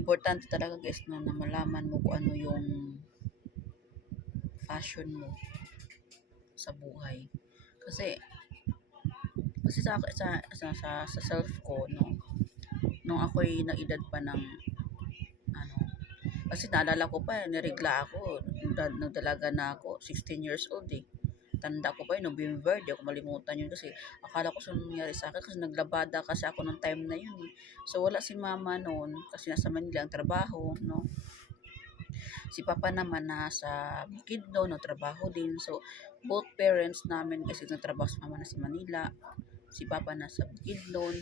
importante talaga guys no, na malaman mo kung ano yung fashion mo sa buhay. Kasi sa self ko no, nung ako'y na-edad pa ng ano, kasi naalala ko pa, nirigla ako, nagdalaga na ako, 16 years old eh. Tanda ko pa yun, November, di ako malimutan yun kasi akala ko saan nangyari sa akin kasi naglabada kasi ako nung time na yun eh. So wala si mama noon kasi nasa Manila ang trabaho, no? Si papa naman nasa Bukidnon, no, trabaho din. So both parents namin kasi nagtrabaho sa mama nasa Manila, si papa nasa Bukidnon.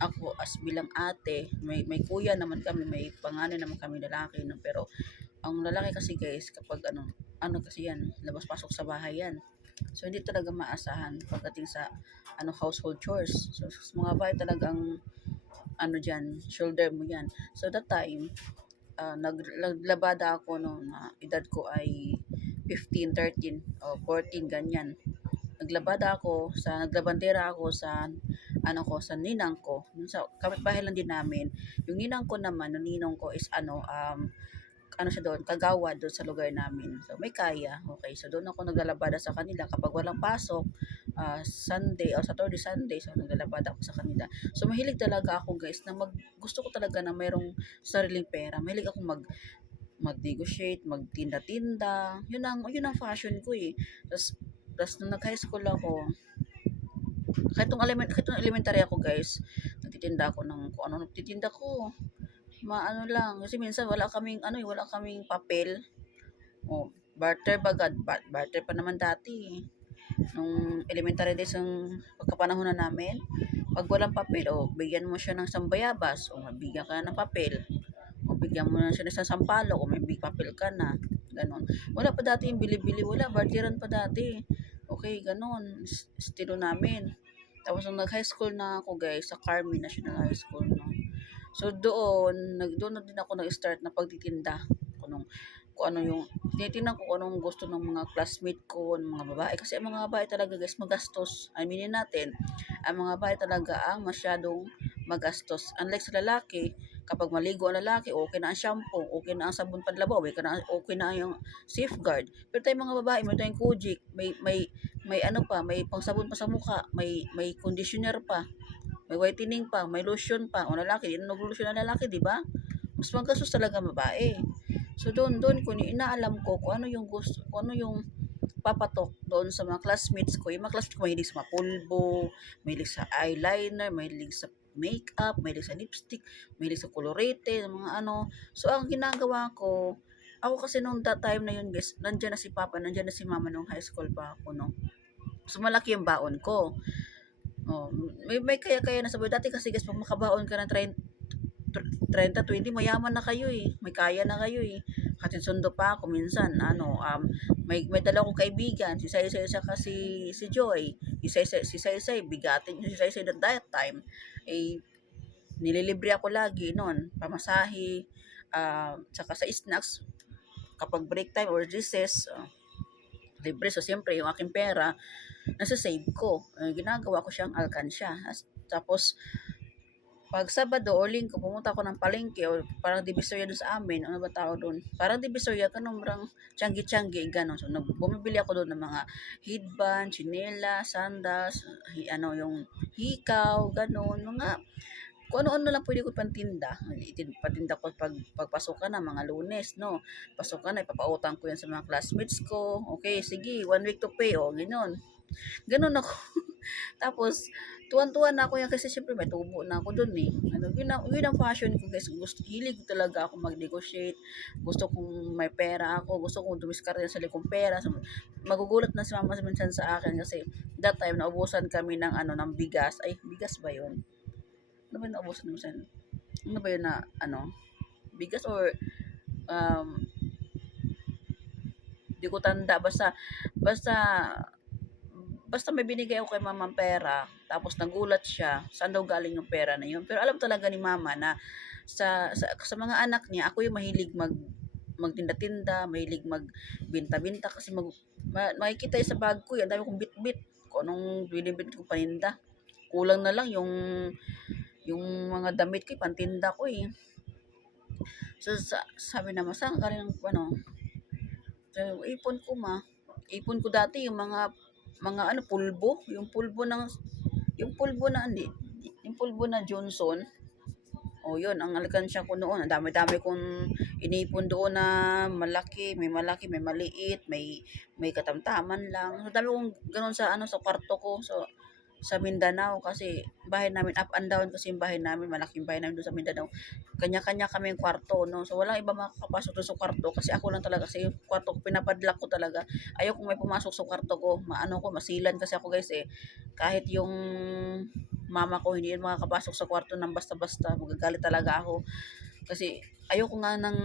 Ako as bilang ate, may kuya naman kami, may panganay naman kami lalaki, no? Pero ang lalaki kasi guys, kapag ano kasi yan, labas-pasok sa bahay yan. So, hindi talaga maasahan pagdating sa household chores. So, sa mga bahay talagang dyan, shoulder mo yan. So, that time, naglabada ako no, na edad ko ay 15, 13, o 14, ganyan. Naglabandera ako sa sa ninang ko. Sa kapitbahay lang din namin. Yung ninang ko naman, yung ninong ko is siya doon, kagawad doon sa lugar namin. So, may kaya. Okay, so doon ako naglalabada sa kanila kapag walang pasok, Sunday o Saturday, Sunday, so naglalabada ako sa kanila. So, mahilig talaga ako guys na gusto ko talaga na mayroong sariling pera. Mahilig ako mag-negotiate, magtinda-tinda. Yun ang fashion ko eh. Tapos nung nag-high school ako, kahit nung elementary ako guys, nagtitinda ako ng kung ano nagtitinda ko. Maano lang, kasi minsan wala kaming papel. O, barter bagad, barter pa naman dati. Nung elementary days ng pagkapanahon na namin, pag walang papel, bigyan mo siya ng sambayabas, o mabigyan ka na ng papel, o bigyan mo na siya ng isang sampalok, o may big papel ka na, ganon. Wala pa dati yung bili-bili, wala, barteran pa dati. Okay, ganon, estilo namin. Tapos nung nag-high school na ako guys, sa Carmi National High School, no? So doon na din ako nag-start na pagtitinda. Kung ano yung tinitingnan ko kung anong gusto ng mga classmate ko, ng mga babae. Kasi ang mga babae talaga guys magastos. Aminin natin, ang mga babae talaga ang masyadong magastos. Unlike sa lalaki, kapag maligo ang lalaki, okay na ang shampoo, okay na ang sabon panlabaw, okay na yung safeguard. Pero tayong mga babae, may tayong Kojic, may ano pa, may pangsabon pa sa mukha, may conditioner pa, may whitening pa, may lotion pa. O lalaki, yun nag-lotion na lalaki, di ba? Mas magastos talaga babae. So doon ko inaalam ko kung ano yung gusto, kung ano yung papatok doon sa mga classmates ko. Yung mga classmates ko mahilig sa mga pulbo, mahilig sa eyeliner, mahilig sa makeup, mahilig sa lipstick, mahilig sa kolorete, mga ano. So ang ginagawa ko, ako kasi nung that time na yun guys, nandiyan na si Papa, nandiyan na si Mama nung high school pa ako, no. So malaki yung baon ko. Oh, may kaya-kaya na sabi. Dati kasi guys, pag makabaon ka ng 30, 20, mayaman na kayo eh. May kaya na kayo eh. Hatid sundo pa ako minsan. May dala akong kaibigan. Si Saysay sa kasi si Joy. Si Saysay, bigatin si Saysay that time. Eh, nililibre ako lagi noon. Pamasahe, saka sa snacks, kapag break time or recess, libre. So, siyempre, yung aking pera, nasa-save ko. Ginagawa ko siyang alkansya. Tapos, pag Sabado o Linggo, pumunta ako ng palengke o parang Divisoria doon sa amin. Ano ba tao doon? Parang Divisoria, ganun, parang tiyanggi-tiyanggi, gano'n. So, bumibili ako doon ng mga headband, chinela, sandals, yung hikaw, gano'n. Kung ano-ano lang pwede ko pantinda. Patinda ko pagpasok ka na, mga Lunes, no? Pasok ka na, ipapautang ko yan sa mga classmates ko. Okay, sige, 1 week to pay, gano'n. Gano'n ako. Tapos, tuwan-tuwa na ako yan kasi syempre may tubo na ako dun eh. Yun ang fashion ko guys. Hilig talaga ako mag-negotiate. Gusto kong may pera ako. Gusto kong dumiskarte sa sarili kong pera. So, magugulat na si mama minsan sa akin kasi that time naubusan kami ng bigas. Ay, bigas ba yun? Ano ba yung naubusan minsan? Ano ba yun na bigas or di ko tanda. Basta may binigay ako kay mama pera, tapos nagulat siya, saan daw galing yung pera na yun. Pero alam talaga ni mama na sa mga anak niya, ako yung mahilig magtinda-tinda, mahilig magbinta-binta kasi makikita sa bag ko, ang dami kong bit-bit, kung anong binibit ko paninda. Kulang na lang yung mga damit ko, pantinda ko eh. So, sabi naman, saan ka rin ano, sabi ko, ipon ko ma. Ipon ko dati yung mga ano, pulbo. Yung pulbo na, hindi, yung pulbo na Johnson. O yun, ang alkansya ko noon. Ang dami-dami kong inipon doon na malaki, may maliit, may katamtaman lang. Ang dami kong ganun sa ano sa kwarto ko. Sa Mindanao kasi bahay namin up and down kasi yung bahay namin, malaking bahay namin doon sa Mindanao. Kanya-kanya kami yung kwarto, no. So walang iba makakapasok doon sa kwarto kasi ako lang talaga kasi yung kwarto ko pinapadlock ko talaga. Ayoko may pumasok sa kwarto ko. Maano ko, masilan kasi ako guys eh. Kahit yung mama ko hindi yun makakapasok sa kwarto ng basta-basta, magagalit talaga ako. Kasi ayoko nga ng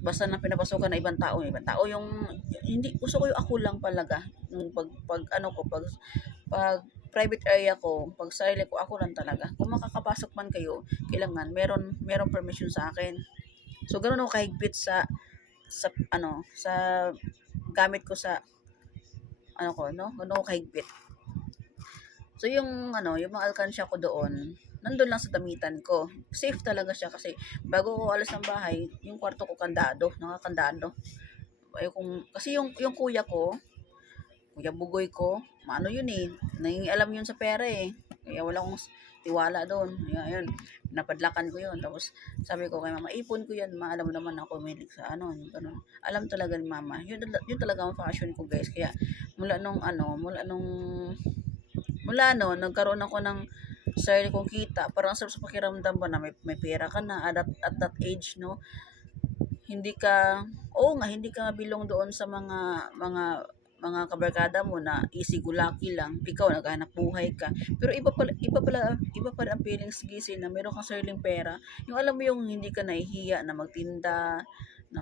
basta na pinapasukan na ibang tao yung hindi gusto ko yung ako lang talaga yung pag ano ko pag private area ko, pag sarili ko ako lang talaga. Kung makakapasok man kayo, kailangan meron permission sa akin. So ganoon ako kahigpit sa gamit ko sa ano ko no, ganoon ako kahigpit. So yung mga alkansya ko doon, nandun lang sa damitan ko. Safe talaga siya kasi bago ko alas ng bahay, yung kwarto ko kandado, nakakandado. Kasi yung kuya bugoy ko, maano yun eh, nangingialam yun sa pera eh. Kaya wala akong tiwala doon. Ayun, napadlakan ko yun. Tapos sabi ko kay mama, ipon ko yan, ma, alam mo naman ako umilig sa ano, yung ganun. Alam talaga ni mama. Yun talaga ang fashion ko guys. Kaya mula no, nagkaroon ako ng sarili kong kita. Parang sarap sa pakiramdam ba na may pera ka na at that age, no? Hindi ka, oo nga, hindi ka bilong doon sa mga kabarkada mo na easy go lucky lang. Ikaw naghahanap buhay ka. Pero iba pala ang feelings gising na meron kang sariling pera. Yung alam mo yung hindi ka nahihiya na magtinda, na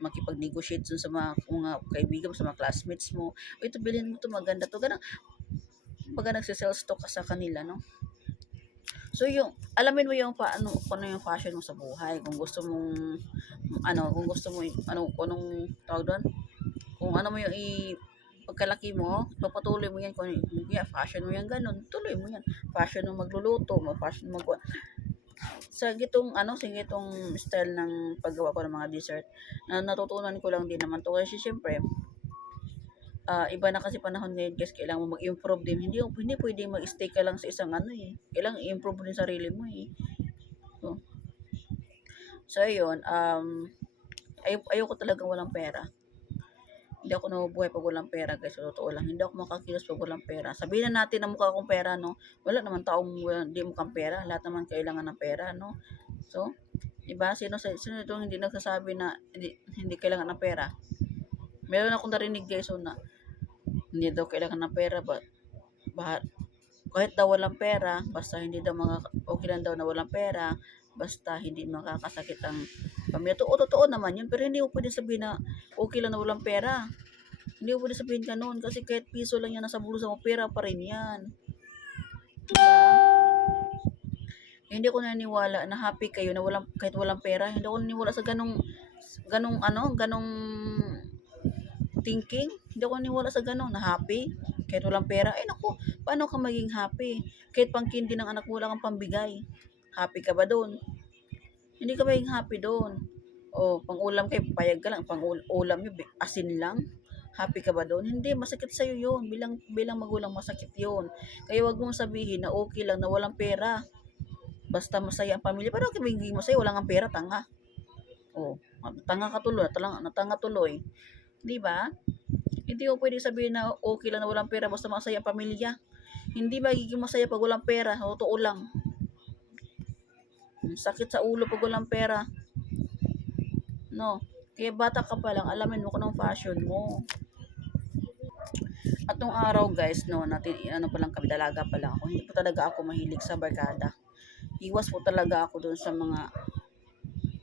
makipag-negotiate dun sa mga kaibigan mo, sa mga classmates mo. O ito, bilhin mo to, maganda to. Ganun, baga nagse-sales talk ka sa kanila, no? So alamin mo yung kung ano yung fashion mo sa buhay. Kung anong tawag doon, kung ano mo yung pagkalaki mo, papatuloy mo yan. Kung yeah, fashion mo yan, ganun, tuloy mo yan. Fashion mo magluluto, fashion mo sa gitong style ng paggawa ko ng mga dessert, na natutunan ko lang din naman to kasi syempre, iba na kasi panahon ngayon guys, kailangan mo mag-improve din. Hindi pwedeng mag-stay ka lang sa isang ano eh. Kailangan i-improve din sarili mo eh. So, ayun, ayoko talagang walang pera. Hindi ako nabubuhay pag walang pera guys, sa totoo lang. Hindi ako makakilos pag walang pera. Sabihin na natin na mukha akong pera, no? Wala naman taong hindi mukhang pera. Lahat naman kailangan ng pera, no? So, diba? Sino itong hindi nagsasabi na hindi kailangan ng pera? Meron akong narinig guys, so na hindi daw kailangan ng pera, kahit daw walang pera, basta hindi daw okay lang daw na walang pera, basta hindi makakasakit ang pamilya. Totoo naman yun, pero hindi mo pwede sabihin na okay lang na walang pera. Hindi mo pwede sabihin ganun, kasi kahit piso lang yan nasa bulsa mo, pera pa rin yan. Hindi ako naniniwala na happy kayo na kahit walang pera. Hindi ako naniniwala sa ganong thinking. Hindi ako naniniwala sa ganon na happy kahit walang pera. Ay naku, paano ka maging happy? Kahit pang candy ng anak mo, wala kang pambigay. Happy ka ba doon? Hindi ka maging happy doon. O pang ulam kayo, payag ka lang. Pang ulam nyo, asin lang. Happy ka ba doon? Hindi, masakit sa'yo yun. Bilang magulang, masakit yun. Kaya wag mong sabihin na okay lang na walang pera. Basta masaya ang pamilya. Pero kung hindi masaya, wala kang pera, tanga. O, tanga ka tuloy, natanga tuloy. Di ba? Hindi mo pwede sabihin na okay lang na walang pera basta masaya ang pamilya. Hindi magiging masaya pag walang pera, totoo lang. Sakit sa ulo pag walang pera. No. Kaya bata ka pa lang, alamin mo kung anong fashion mo. At nung araw guys, no, pa lang kami, dalaga pa lang ako. Hindi po talaga ako mahilig sa barkada. Iwas po talaga ako doon sa mga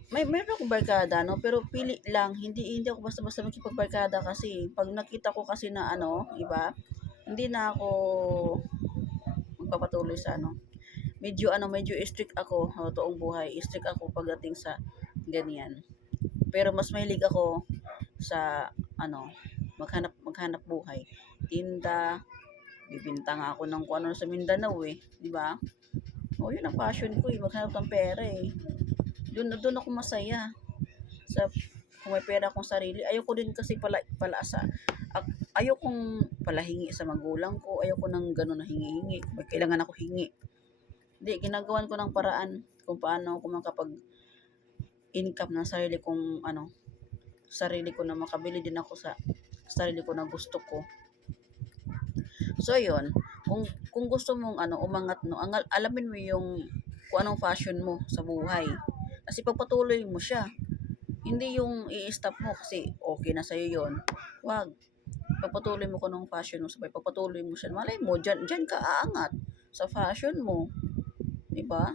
meron akong barkada, no, pero pili lang. Hindi ako basta-basta makipagbarkada kasi pag nakita ko kasi na iba, hindi na ako magpapatuloy sa medyo strict ako, toong buhay. Strict ako pagdating sa ganyan. Pero mas mahilig ako sa maghanap buhay. Tinda, bibinta nga ako ng kung ano sa Mindanao eh, di ba? O yun ang passion ko eh, maghanap ng pera eh. Doon ako masaya. Sa kung may pera akong sarili, ayoko din kasi palaasa. Ayokong palahingi sa magulang ko, ayoko ng gano'n na hingi-hingi. Kung may kailangan ako hingi. Hindi, ginagawan ko ng paraan kung paano ako makapag-income ng sarili ko na makabili din ako sa sarili ko na gusto ko. So ayun, kung gusto mong umangat no, alamin mo yung kung anong fashion mo sa buhay. Kasi pagpatuloy mo siya. Hindi yung i-stop mo kasi okay na sa'yo yun. Wag. Pagpatuloy mo kung anong fashion mo, sabay pagpatuloy mo siya. Malay mo, dyan ka aangat sa fashion mo. Di ba?